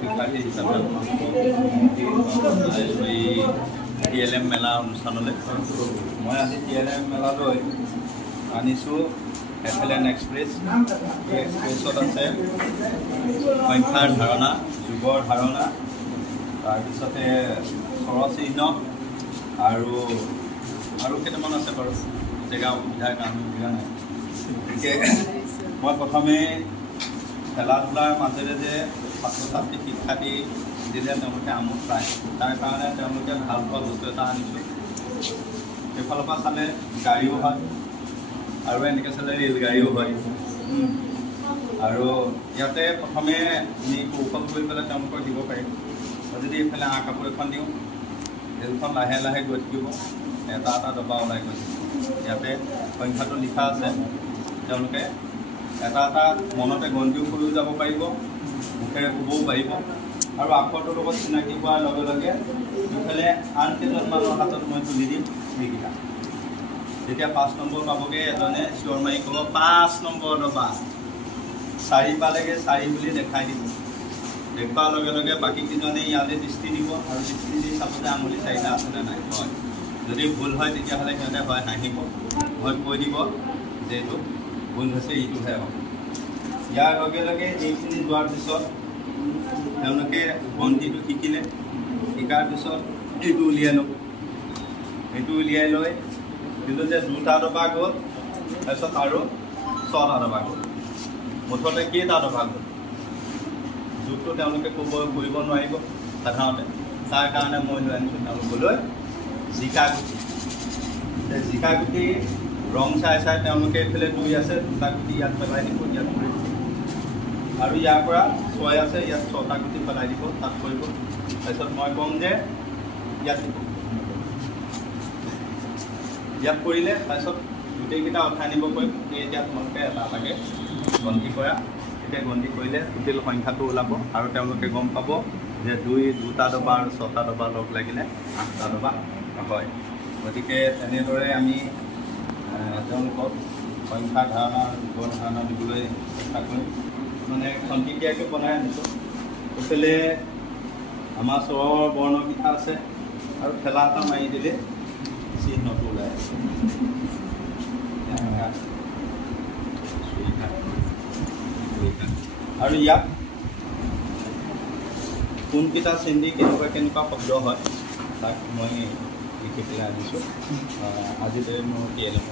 শিক্ষাৰ্থী হিচাপে TLM মেলা অনুষ্ঠানলৈ মই আজি TLM মেলালৈ আনিছোঁ FLN এক্সপ্ৰেছ। এই এক্সপ্ৰেছত আছে সংখ্যাৰ ধাৰণা, যুগৰ ধাৰণা, তাৰপিছতে স্বৰচিহ্ন আৰু কেইটামান আছে বাৰু, জেগা অসুবিধাৰ কাৰণে সুবিধা নাই। গতিকে মই প্ৰথমে খেলা ধূলাৰ মাজেৰে যে ছাত্ৰ ছাত্ৰী শিক্ষা দি দিলে তেওঁলোকে আমোদ পায়, তাৰ কাৰণে তেওঁলোকে ভাল পোৱা বস্তু এটা আনিছোঁ। সেইফালৰ পৰা চালে গাড়ীও হয় আৰু এনেকৈ চালে ৰেলগাড়ীও হয়। আৰু ইয়াতে প্ৰথমে আমি কৌশল কৰি পেলাই তেওঁলোকক দিব পাৰিম। যদি এইফালে আঁহ কাপোৰ এখন দিওঁ, ৰেলখন লাহে লাহে গৈ থাকিব, এটা এটা ডবা ওলাই গৈ থাকিব। ইয়াতে সংখ্যাটো লিখা আছে, তেওঁলোকে এটা এটা মনতে গন্তিও কৰিও যাব পাৰিব, মুখেৰে ক'বও পাৰিব। আৰু আখৰটোৰ লগত চিনাকি হোৱাৰ লগে লগে ইফালে আন কেইজনমানৰ হাতত মই তুলি দিম সেইকেইটা। যেতিয়া 5 নম্বৰ পাবগৈ, এজনে চিঞৰ মাৰি ক'ব 5 নম্বৰ ডবা। 4 পালেগৈ 4 বুলি দেখাই দিব। দেখুৱাৰ লগে লগে বাকীকেইজনে ইয়ালৈ দৃষ্টি দিব আৰু দৃষ্টি দি চাব যে আঙুলি 4টা আছেনে নাই। হয়, যদি ভুল হয় তেতিয়াহ'লে সিহঁতে হয় হাঁহিব, হয় কৈ দিব যে এইটো ভুল হৈছে, এইটোহে হ'ব। ইয়াৰ লগে লগে এইখিনি যোৱাৰ পিছত তেওঁলোকে গন্তিটো শিকিলে, শিকাৰ পিছত এইটো উলিয়াই ল'ব। এইটো উলিয়াই লৈ কিন্তু যে 2টা ডবা গ'ল, তাৰপিছত আৰু 6টা ডবা গ'ল, মুঠতে কেইটা ডবা গ'ল যুগটো তেওঁলোকে কৰিব নোৱাৰিব সাধাৰণতে। তাৰ কাৰণে মই লৈ আনিছোঁ তেওঁলোকলৈ জিকা গুটি। জিকা গুটি ৰং চাই চাই তেওঁলোকে এইফালে 2 আছে, 2টা গুটি ইয়াত পেলাই দিব, ইয়াত কৰি দিব। আৰু ইয়াৰ পৰা 6 আছে, ইয়াত 6টা গুটি পেলাই দিব, তাত কৰিব। তাৰপিছত মই ক'ম যে ইয়াত দিব, ইয়াত কৰিলে তাৰপিছত গোটেইকেইটা উঠাই নিব পাৰিম। এতিয়া তোমালোকে এটা এটাকৈ গন্তি কৰা। এতিয়া গন্তি কৰিলে টোটেল সংখ্যাটো ওলাব আৰু তেওঁলোকে গম পাব যে 2টা ডবা আৰু 6টা ডবা লগ লাগিলে 8টা ডবা হয়। গতিকে তেনেদৰে আমি তেওঁলোকক সংখ্যাৰ ধাৰণা আৰু যুগৰ ধাৰণা দিবলৈ চেষ্টা কৰিম। মানে খন্তেকীয়াকৈ বনাই আনিছোঁ। এইফালে আমাৰ স্বৰৰ বৰ্ণকেইটা আছে আৰু ঠেলা এটা মাৰি দিলে চিহ্নটো ওলাই আছে। আৰু ইয়াত কোনকেইটা চেণ্ডি কেনেকুৱা শব্দ হয় তাক মই লিখি পেলাই আনিছোঁ। আজিলৈ মোৰ TLM